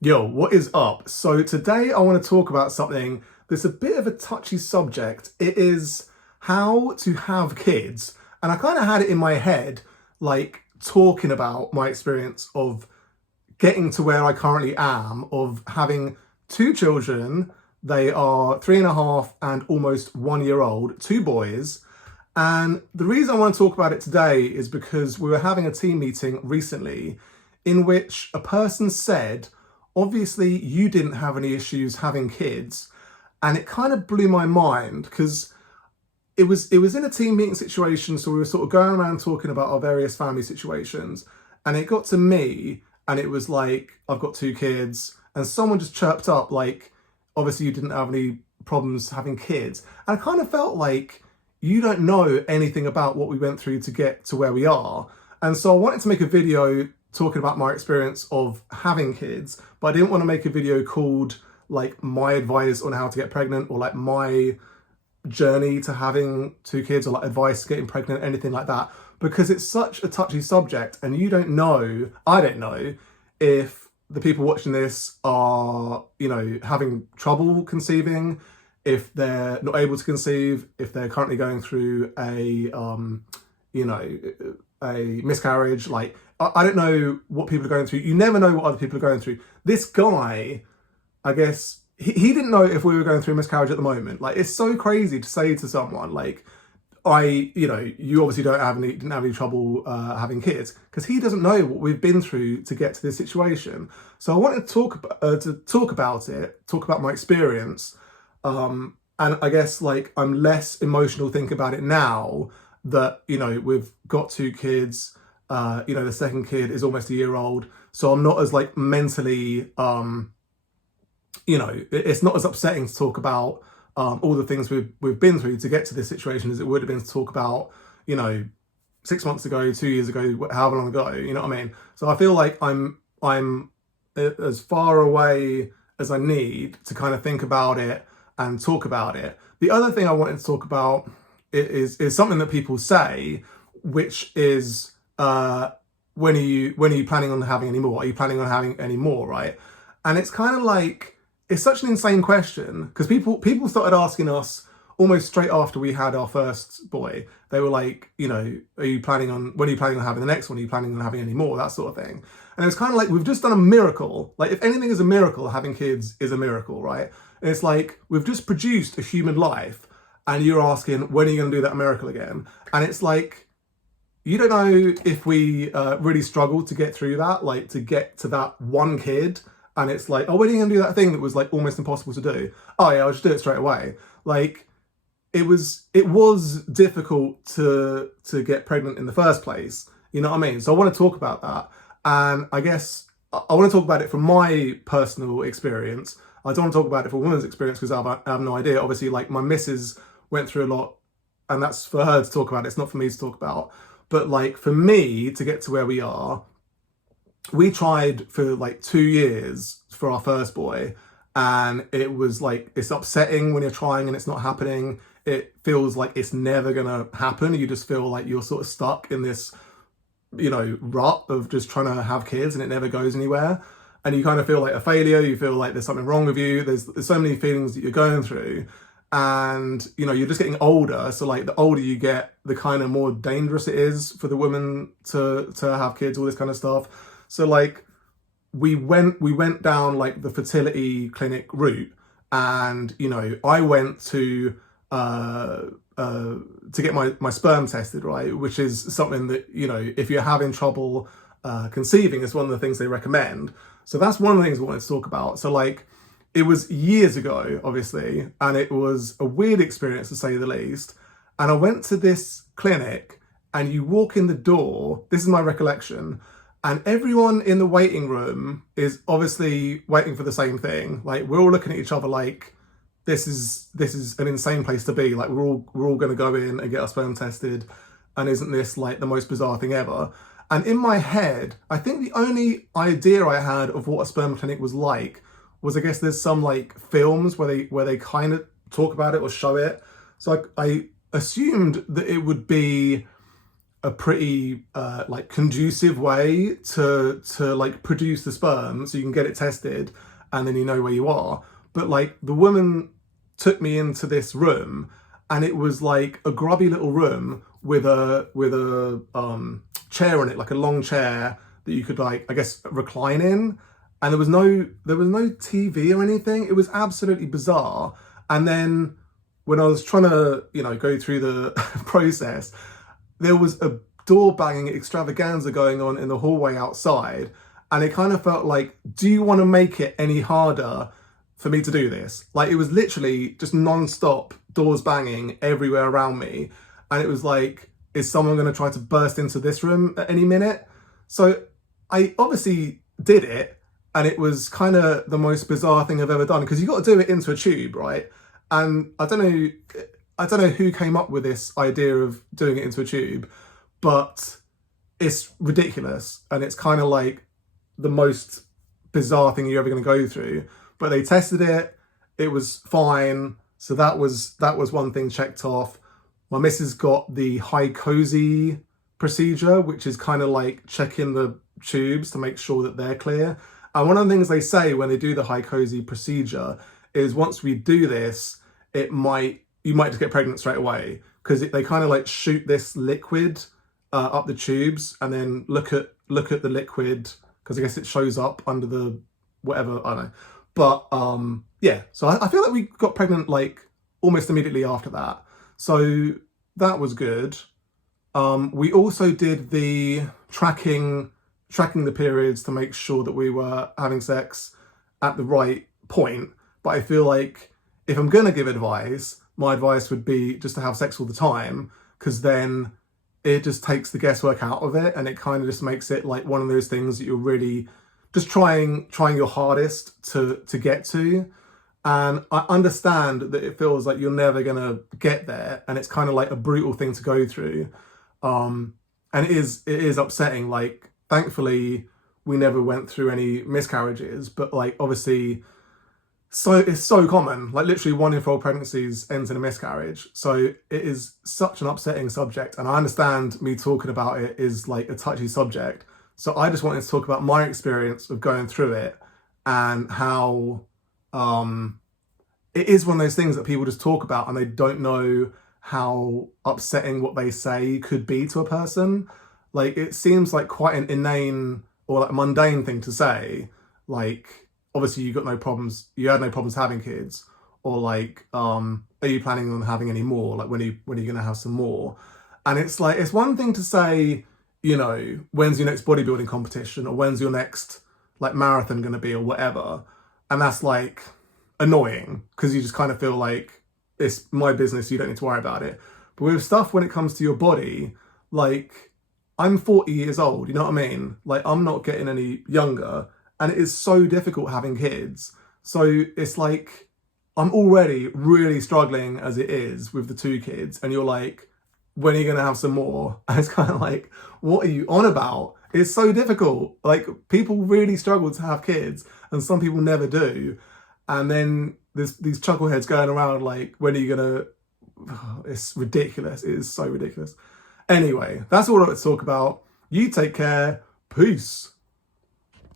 Yo, what is up? So today I want to talk about something that's a bit of a touchy subject. It is how to have kids. And I kind of had it in my head, like talking about my experience of getting to where I currently am, of having two children. They are 3.5 and almost 1 year old, two boys. And the reason I want to talk about it today is because we were having a team meeting recently in which a person said, obviously, you didn't have any issues having kids. And it kind of blew my mind because it was in a team meeting situation. So we were sort of going around talking about our various family situations. And it got to me and it was like, I've got two kids. And someone just chirped up, like, obviously, you didn't have any problems having kids. And I kind of felt like, you don't know anything about what we went through to get to where we are. And so I wanted to make a video talking about my experience of having kids, but I didn't want to make a video called like my advice on how to get pregnant or like my journey to having two kids or like advice getting pregnant, anything like that, because it's such a touchy subject and you don't know, I don't know if the people watching this are, having trouble conceiving, if they're not able to conceive, if they're currently going through you know, a miscarriage. Like, I don't know what people are going through. You never know what other people are going through. This guy, I guess, he didn't know if we were going through a miscarriage at the moment. Like, it's so crazy to say to someone, like, you obviously didn't have any trouble having kids, because he doesn't know what we've been through to get to this situation. So I wanted to talk about it, talk about my experience. And I guess like I'm less emotional thinking about it now that, we've got two kids, the second kid is almost 1 year old. So I'm not as like mentally, it's not as upsetting to talk about all the things we've been through to get to this situation as it would have been to talk about, 6 months ago, 2 years ago, however long ago, you know what I mean? So I feel like I'm as far away as I need to kind of think about it and talk about it. The other thing I wanted to talk about is something that people say, which is when are you planning on having any more? Are you planning on having any more, right? And it's kind of like, it's such an insane question because people started asking us almost straight after we had our first boy. They were like, when are you planning on having the next one? Are you planning on having any more? That sort of thing. And it's kind of like, we've just done a miracle. Like, if anything is a miracle, having kids is a miracle, right? And it's like, we've just produced a human life and you're asking, when are you going to do that miracle again? And it's like, you don't know if we really struggled to get through that, like to get to that one kid. And it's like, oh, when are you going to do that thing that was like almost impossible to do? Oh yeah, I'll just do it straight away. Like, it was difficult to get pregnant in the first place. You know what I mean? So I want to talk about that. And I guess I want to talk about it from my personal experience. I don't want to talk about it for a woman's experience because I have no idea. Obviously, like, my missus went through a lot and that's for her to talk about. It's not for me to talk about. But like, for me to get to where we are, we tried for like 2 years for our first boy. And it was like, it's upsetting when you're trying and it's not happening. It feels like it's never gonna happen. You just feel like you're sort of stuck in this, rut of just trying to have kids and it never goes anywhere. And you kind of feel like a failure. You feel like there's something wrong with you. There's so many feelings that you're going through. And, you're just getting older. So like, the older you get, the kind of more dangerous it is for the woman to have kids, all this kind of stuff. So like, we went down like the fertility clinic route, and I went to get my sperm tested, right, which is something that, if you're having trouble conceiving, is one of the things they recommend. So that's one of the things we wanted to talk about. So like, it was years ago, obviously, and it was a weird experience to say the least. And I went to this clinic, and you walk in the door, this is my recollection, and everyone in the waiting room is obviously waiting for the same thing. Like, we're all looking at each other like, this is an insane place to be. Like, we're all going to go in and get our sperm tested, and isn't this like the most bizarre thing ever? And in my head, I think the only idea I had of what a sperm clinic was like was, I guess there's some like films where they kind of talk about it or show it. So I assumed that it would be a pretty like conducive way to like produce the sperm so you can get it tested and then you know where you are. But like the woman took me into this room and it was like a grubby little room with a chair in it, like a long chair that you could like, I guess, recline in. And there was no TV or anything. It was absolutely bizarre. And then when I was trying to, you know, go through the process, there was a door banging extravaganza going on in the hallway outside. And it kind of felt like, do you want to make it any harder for me to do this? Like, it was literally just non-stop doors banging everywhere around me. And it was like, is someone going to try to burst into this room at any minute? So I obviously did it. And it was kind of the most bizarre thing I've ever done, because you got to do it into a tube, right? And I don't know who came up with this idea of doing it into a tube, but it's ridiculous. And it's kind of like the most bizarre thing you're ever going to go through. But they tested it. It was fine. So that was one thing checked off. My missus got the high cozy procedure, which is kind of like checking the tubes to make sure that they're clear. And one of the things they say when they do the high cozy procedure is once we do this, you might just get pregnant straight away, because they kind of like shoot this liquid up the tubes and then look at the liquid, because I guess it shows up under the whatever, I don't know. But yeah, so I feel like we got pregnant like almost immediately after that. So that was good. We also did the tracking the periods to make sure that we were having sex at the right point. But I feel like if I'm going to give advice, my advice would be just to have sex all the time, because then it just takes the guesswork out of it, and it kind of just makes it like one of those things that you're really just trying your hardest to get to. And I understand that it feels like you're never going to get there, and it's kind of like a brutal thing to go through. And it is upsetting. Like, thankfully, we never went through any miscarriages, but like obviously, it's so common. Like literally 1 in 4 pregnancies ends in a miscarriage. So it is such an upsetting subject, and I understand me talking about it is like a touchy subject. So I just wanted to talk about my experience of going through it, and how it is one of those things that people just talk about and they don't know how upsetting what they say could be to a person. Like, it seems like quite an inane or like mundane thing to say. Like, obviously you had no problems having kids, or like, are you planning on having any more? Like, when are you going to have some more? And it's like, it's one thing to say, you know, when's your next bodybuilding competition, or when's your next like marathon going to be, or whatever. And that's like annoying, because you just kind of feel like it's my business, you don't need to worry about it. But with stuff when it comes to your body, like, I'm 40 years old, you know what I mean? Like, I'm not getting any younger, and it is so difficult having kids. So it's like, I'm already really struggling as it is with the 2 kids, and you're like, when are you going to have some more? And it's kind of like, what are you on about? It's so difficult. Like, people really struggle to have kids, and some people never do. And then there's these chuckleheads going around like, when are you going to... It's ridiculous. It is so ridiculous. Anyway, that's all I want to talk about. You take care. Peace.